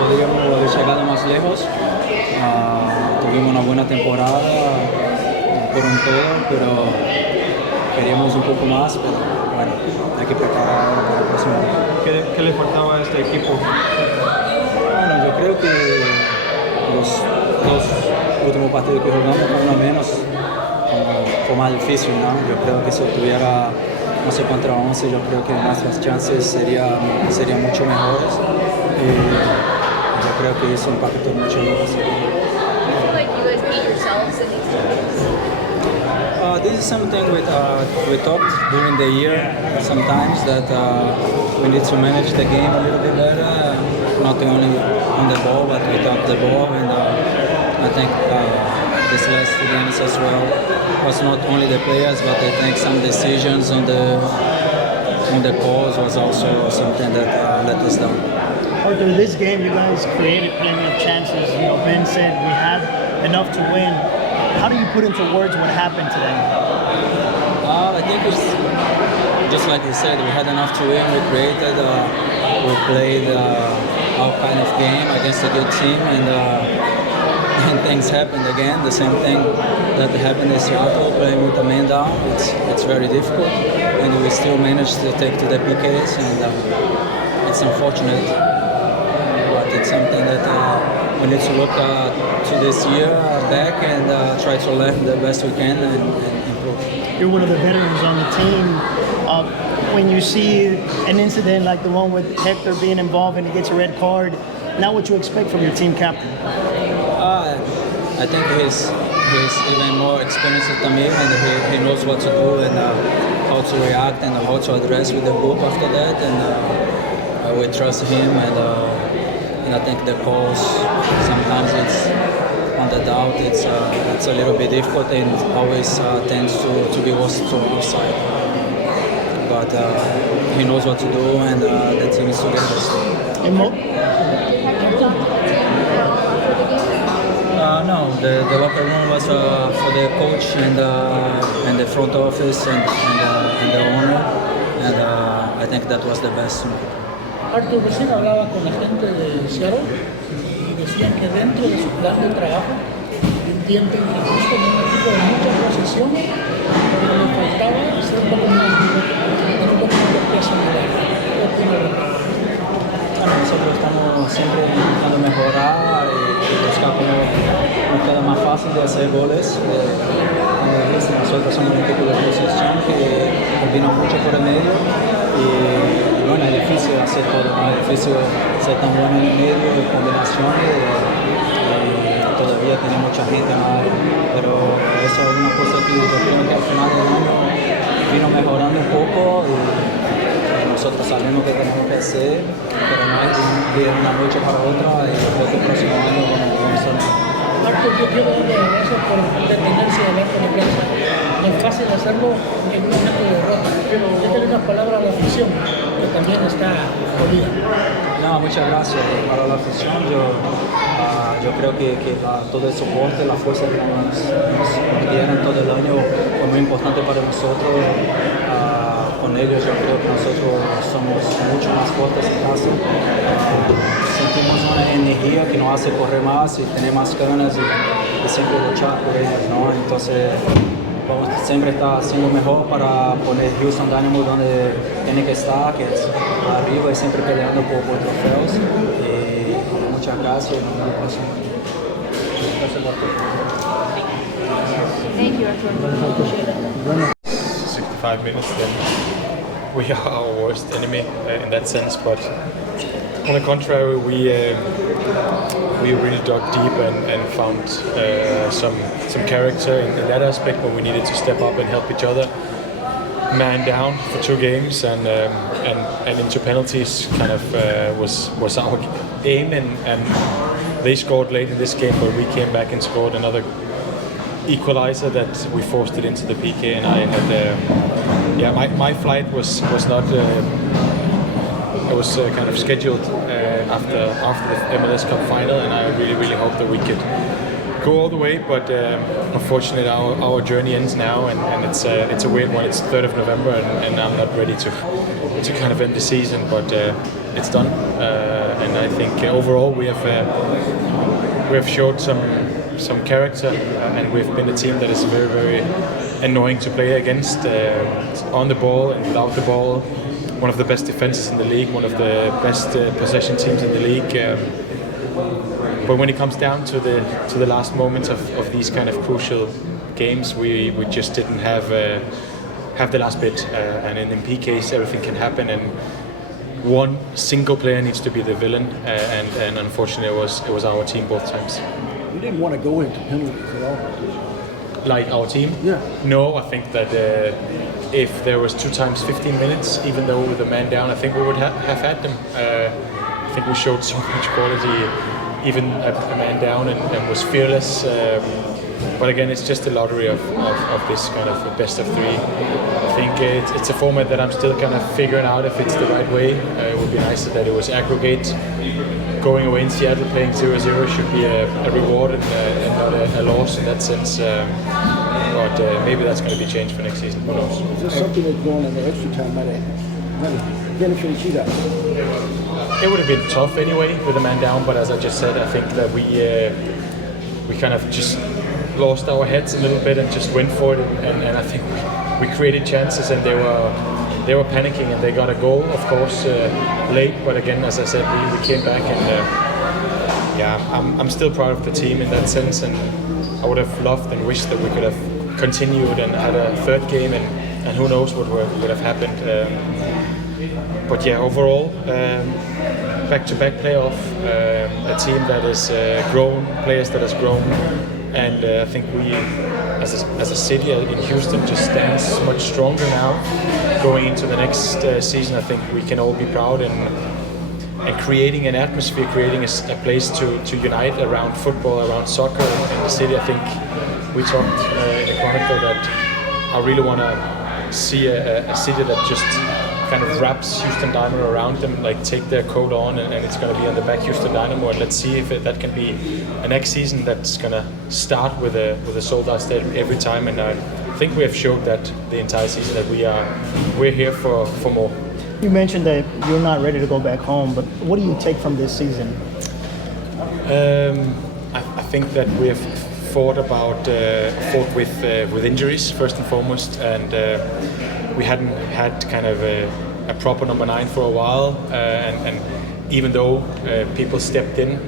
podríamos haber llegado más lejos. Tuvimos una buena temporada por un todo, pero queríamos un poco más, pero bueno, hay que preparar para el próximo año. ¿Qué le faltaba a este equipo? Bueno, yo creo que los dos últimos partidos que jugamos, por lo menos, fue más difícil, ¿no? Yo creo que si tuviera 11 contra 11, yo creo que nuestras chances serían mucho mejores. Yo creo que eso impactó mucho en la serie. This is something we talked during the year sometimes that we need to manage the game a little bit better, not only on the ball but without the ball, and I think this last two games as well was not only the players but I think some decisions on the calls was also something that let us down. Artur, this game you guys created plenty of chances. You know, Ben said we had enough to win. How do you put into words what happened today? I think it's just like you said, we had enough to win. We created, we played our kind of game against a good team, and things happened again. The same thing that happened in Seattle, playing with the man down. It's very difficult, and we still managed to take to the PKs, and it's unfortunate, but it's something that we need to look to this year back and try to learn the best we can and improve. You're one of the veterans on the team. When you see an incident like the one with Hector being involved and he gets a red card, not what you expect from your team captain. I think he's even more experienced than me, and he knows what to do and how to react and how to address with the group after that, and we trust him, and I think the calls sometimes it's on the doubt, it's a little bit difficult and always tends to be worse to our side. But he knows what to do, and the team is together. No, the locker room was for the coach and the front office and the owner, and I think that was the best. Artur, recién hablaba con la gente de Seattle y decían que dentro de su plan de trabajo entienden que justo en un equipo de mucha posesión, pero le faltaba ser un poco más directo, tener un poco más de peso en el área. ¿Qué opina de eso? Bueno, nosotros estamos siempre intentando mejorar y buscar cómo nos queda más fácil de hacer goles. Como dijiste, nosotros somos un equipo de posesión que combina mucho por el medio y bueno, es difícil hacer todo, ¿no? Es difícil ser tan bueno en el medio de combinaciones y todavía tiene mucha gente más, pero eso es una cosa que yo creo que al final del año vino mejorando un poco y nosotros sabemos que tenemos que hacer, pero no es de una noche para otra y después del próximo año vamos a estar. Artur, yo quiero darle gracias por detenerse y hablar con la prensa. No es fácil hacerlo en un momento de derrota. Déjale unas palabras a la afición, que también está jodida. No, muchas gracias para la afición. Yo creo que todo el soporte, la fuerza que nos dieron todo el año fue muy importante para nosotros. Con ellos yo creo que nosotros somos mucho más fuertes en casa. Sentimos una energía que nos hace correr más y tener más ganas y siempre luchar por ellos, ¿no? Entonces vamos siempre estar haciendo mejor para poner Houston Dynamo donde tiene que estar, que es arriba y siempre peleando por trofeos. Y muchas gracias y nos vemos la próxima. Thank you, Artur. 65 minutes, then we are our worst enemy in that sense. But on the contrary, we really dug deep and found some character in that aspect. But we needed to step up and help each other man down for 2 games, and into penalties kind of was our aim. And they scored late in this game, but we came back and scored another equalizer that we forced it into the PK, and I had my flight was not it was kind of scheduled after the MLS Cup final, and I really hoped that we could go all the way, but unfortunately our journey ends now, and it's a weird one. It's 3rd of November, and I'm not ready to to kind of end the season, but it's done. And I think overall we have showed some character, and we've been a team that is very, very annoying to play against, on the ball and without the ball. One of the best defenses in the league, one of the best possession teams in the league. But when it comes down to the last moments of these kind of crucial games, we just didn't have the last bit. And in MP case, everything can happen, and one single player needs to be the villain. And unfortunately, it was our team both times. You didn't want to go into penalties at all. Like our team? Yeah. No, I think that if there was 2 times 15 minutes, even though with a man down, I think we would have had them. I think we showed so much quality, even a man down, and was fearless. But again, it's just a lottery of this kind of best of 3. I think it's a format that I'm still kind of figuring out if it's the right way. It would be nicer that it was aggregate. Going away in Seattle playing 0-0 should be a reward and not a loss in that sense. But maybe that's going to be changed for next season. Who knows? Is this something that going in the extra time might have benefited you guys? It would have been tough anyway with a man down, but as I just said, I think that we kind of just lost our heads a little bit and just went for it, and I think we created chances, and they were panicking, and they got a goal, of course, late. But again, as I said, we came back, and I'm still proud of the team in that sense, and I would have loved and wished that we could have continued and had a third game, and who knows what would have happened. But yeah, overall, back-to-back playoff, a team that is grown, players that has grown, and I think we, as a city in Houston, just stands much stronger now. Going into the next season, I think we can all be proud and creating an atmosphere, creating a place to unite around football, around soccer in the city. I think we talked in the Chronicle that I really want to see a city that just kind of wraps Houston Dynamo around them, like take their coat on, and it's going to be on the back Houston Dynamo, and let's see if that can be a next season that's going to start with a sold-out stadium every time. And I think we have showed that the entire season that we're here for more. You mentioned that you're not ready to go back home, but what do you take from this season? I think that we have fought with injuries first and foremost, and we hadn't had kind of a proper number 9 for a while, and even though people stepped in,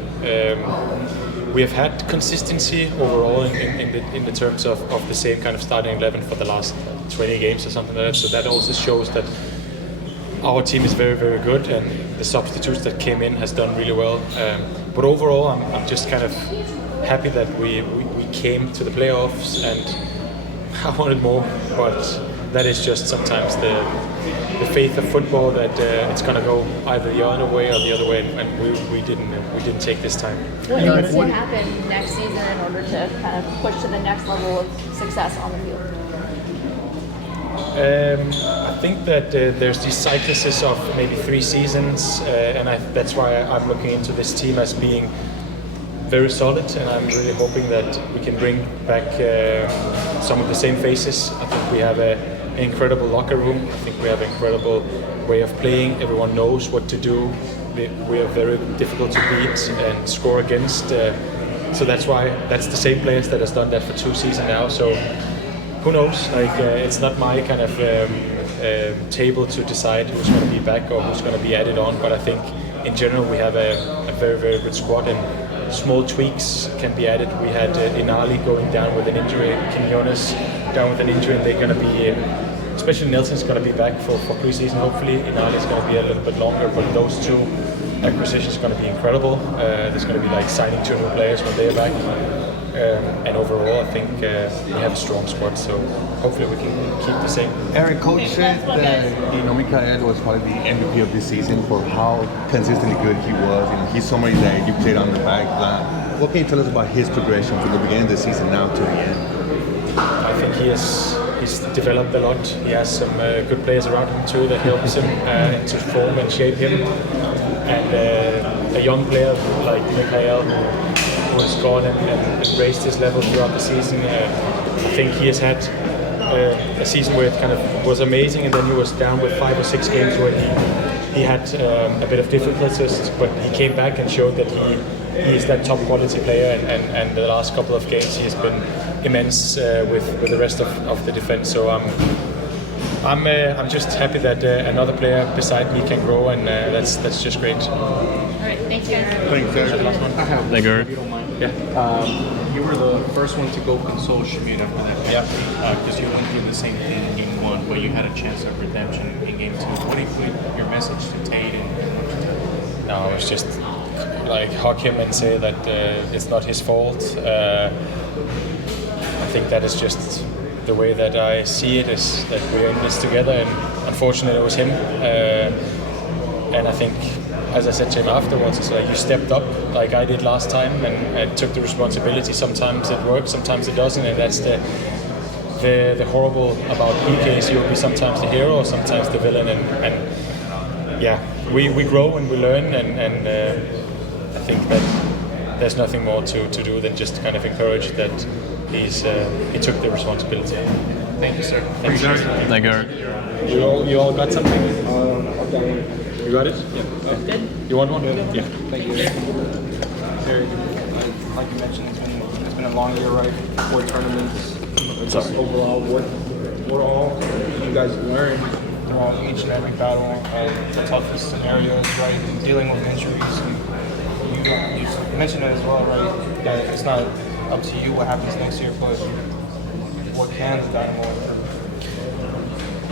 we have had consistency overall in the terms of the same kind of starting 11 for the last 20 games or something like that. So that also shows that our team is very, very good, and the substitutes that came in has done really well. But overall, I'm just kind of happy that we came to the playoffs, and I wanted more, but that is just sometimes the faith of football that it's going to go either the other way or the other way, and we didn't take this time. What needs to happen next season in order to kind of push to the next level of success on the field? I think that there's these cycluses of maybe 3 seasons, and that's why I'm looking into this team as being very solid, and I'm really hoping that we can bring back some of the same faces. I think we have an incredible locker room. I think we have an incredible way of playing. Everyone knows what to do. We are very difficult to beat and score against. So that's the same players that has done that for 2 seasons now. So who knows? Like it's not my kind of table to decide who's going to be back or who's going to be added on. But I think in general we have a very, very good squad, and small tweaks can be added. We had Inali going down with an injury, Quinones down with an injury, and they're going to be, especially Nelson's going to be back for pre-season hopefully. Inali's going to be a little bit longer, but those 2 acquisitions are going to be incredible. There's going to be like signing 2 new players when they're back. And overall, I think we have a strong squad, so hopefully we can keep the same. Erik, coach said that Mikael was probably the MVP of this season for how consistently good he was. He's somebody that you played on the back line. What can you tell us about his progression from the beginning of the season now to the end? I think he's developed a lot. He has some good players around him too that helps him to form and shape him. And a young player like Mikael, who has gone and raised his level throughout the season. I think he has had a season where it kind of was amazing, and then he was down with 5 or 6 games where he had a bit of difficulties, but he came back and showed that he is that top quality player, and the last couple of games he has been immense with the rest of the defense. So I'm just happy that another player beside me can grow, and that's just great. All right, thanks, guys. Thanks, Eric. Thank you, Eric. You were the first one to go console Shamit after that penalty, because you went through the same thing in Game 1, but you had a chance of redemption in Game 2. What included your message to Tate and No, it was just like hug him and say that it's not his fault. I think that is just the way that I see it, is that we're in this together, and unfortunately it was him. And I think, as I said to him afterwards, it's like you stepped up like I did last time and took the responsibility. Sometimes it works, sometimes it doesn't, and that's the horrible about PKs. You'll be sometimes the hero, sometimes the villain, and yeah, we grow and we learn, and I think that there's nothing more to do than just kind of encourage that he took the responsibility. Thank you, sir. Thanks, Eric. Thank you, Eric. You all got something? You got it? Yeah. Good. You want one? Yeah. Thank you. Erik, like you mentioned, it's been a long year, right? 4 tournaments. Just overall, what all did you guys learn throughout each and every battle? The toughest scenarios, right? And dealing with injuries. And you mentioned it as well, right? That it's not up to you what happens next year, but what can the Dynamo improve?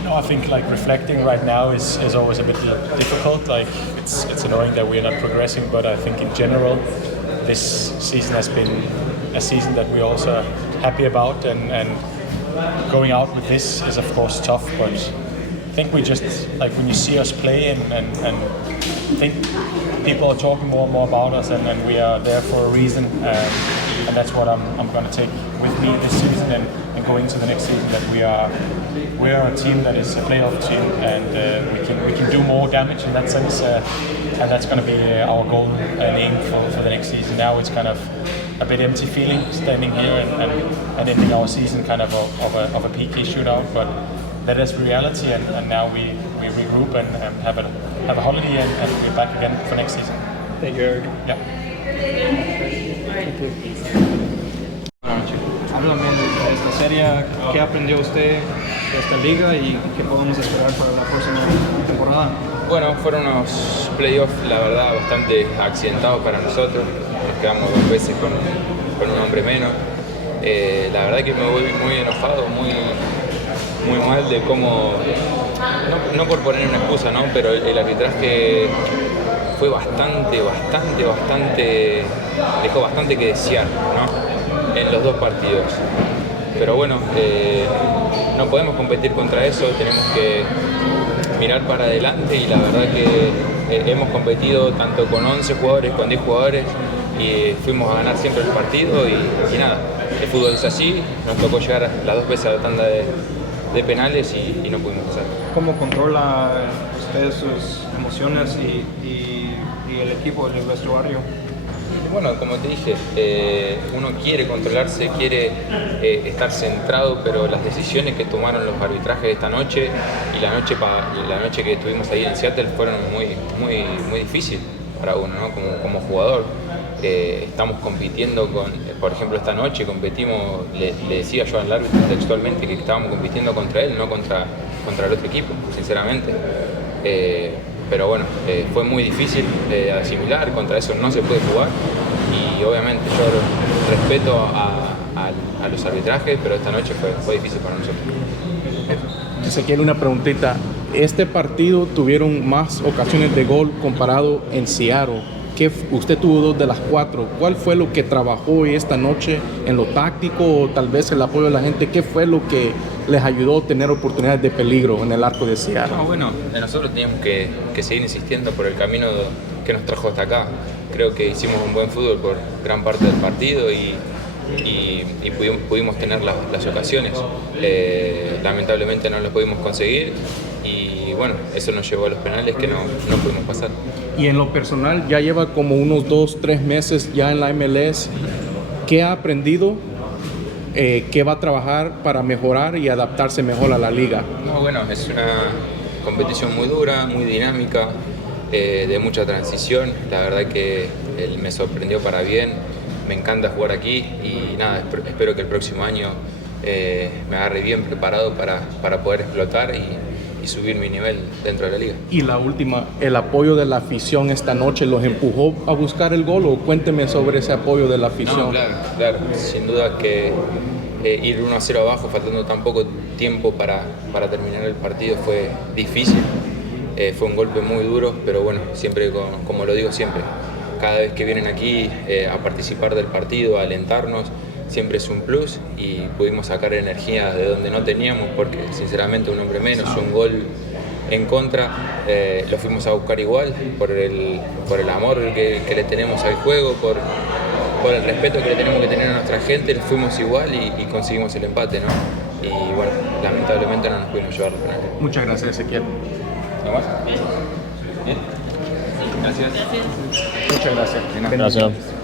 No, I think like reflecting right now is always a bit difficult. Like it's annoying that we're not progressing, but I think in general this season has been a season that we're also happy about, and going out with this is of course tough, but I think we just, like when you see us play and I think people are talking more and more about us, and we are there for a reason, and that's what I'm going to take with me this season and going into the next season, that we are a team that is a playoff team, and we can do more damage in that sense, and that's going to be our goal and aim for the next season. Now it's kind of a bit empty feeling standing here and ending our season kind of a PK shootout, but that is reality, and now we regroup and have a holiday and we're back again for next season. Thank you, Erik. Yeah. Háblame de esta serie, ¿qué aprendió usted de esta liga y qué podemos esperar para la próxima temporada? Bueno, fueron unos playoffs, la verdad, bastante accidentados para nosotros. Nos quedamos 2 veces con un hombre menos. La verdad que me voy muy enojado, muy mal de cómo, no por poner una excusa, ¿no? Pero el arbitraje fue dejó bastante que desear, ¿no? En los 2 partidos. Pero bueno, no podemos competir contra eso, tenemos que mirar para adelante, y la verdad que hemos competido tanto con 11 jugadores, con 10 jugadores, y fuimos a ganar siempre el partido, y nada, el fútbol es así, nos tocó llegar las 2 veces a la tanda de penales y no pudimos pasar. ¿Cómo controla usted sus emociones y el equipo del vestuario? Bueno, como te dije, uno quiere controlarse, quiere estar centrado, pero las decisiones que tomaron los arbitrajes de esta noche y la noche que estuvimos ahí en Seattle fueron muy difíciles para uno, ¿no? Como jugador. Estamos compitiendo por ejemplo, esta noche competimos, le decía yo al árbitro textualmente que estábamos compitiendo contra él, no contra el otro equipo, sinceramente. Pero bueno, fue muy difícil de asimilar, contra eso no se puede jugar, y obviamente yo respeto a los arbitrajes, pero esta noche fue difícil para nosotros. Ezequiel, una preguntita. Este partido tuvieron más ocasiones de gol comparado en Seattle. Usted tuvo 2 de las 4. ¿Cuál fue lo que trabajó esta noche en lo táctico, o tal vez el apoyo de la gente? ¿Qué fue lo que les ayudó a tener oportunidades de peligro en el arco de Seattle? No, bueno, nosotros teníamos que seguir insistiendo por el camino que nos trajo hasta acá. Creo que hicimos un buen fútbol por gran parte del partido y pudimos tener las ocasiones. Lamentablemente no las pudimos conseguir, y bueno, eso nos llevó a los penales que no pudimos pasar. Y en lo personal, ya lleva como unos 2-3 meses ya en la MLS. ¿Qué ha aprendido ¿qué va a trabajar para mejorar y adaptarse mejor a la liga? No, bueno, es una competición muy dura, muy dinámica, de mucha transición. La verdad que él me sorprendió para bien, me encanta jugar aquí y nada, espero que el próximo año me agarre bien preparado para poder explotar y subir mi nivel dentro de la liga. Y la última, el apoyo de la afición esta noche, ¿los empujó a buscar el gol? O cuénteme sobre ese apoyo de la afición. No, claro, sin duda que ir 1-0 abajo faltando tan poco tiempo para terminar el partido fue difícil. Fue un golpe muy duro, pero bueno, siempre como lo digo siempre, cada vez que vienen aquí a participar del partido, a alentarnos, siempre es un plus y pudimos sacar energía de donde no teníamos porque sinceramente un hombre menos, un gol en contra, lo fuimos a buscar igual por el amor que le tenemos al juego, por el respeto que le tenemos que tener a nuestra gente, lo fuimos igual y conseguimos el empate, ¿no? Y bueno, lamentablemente no nos pudimos llevar los penales. Muchas gracias, Ezequiel. ¿No más? Bien. Gracias. Muchas gracias. Gracias.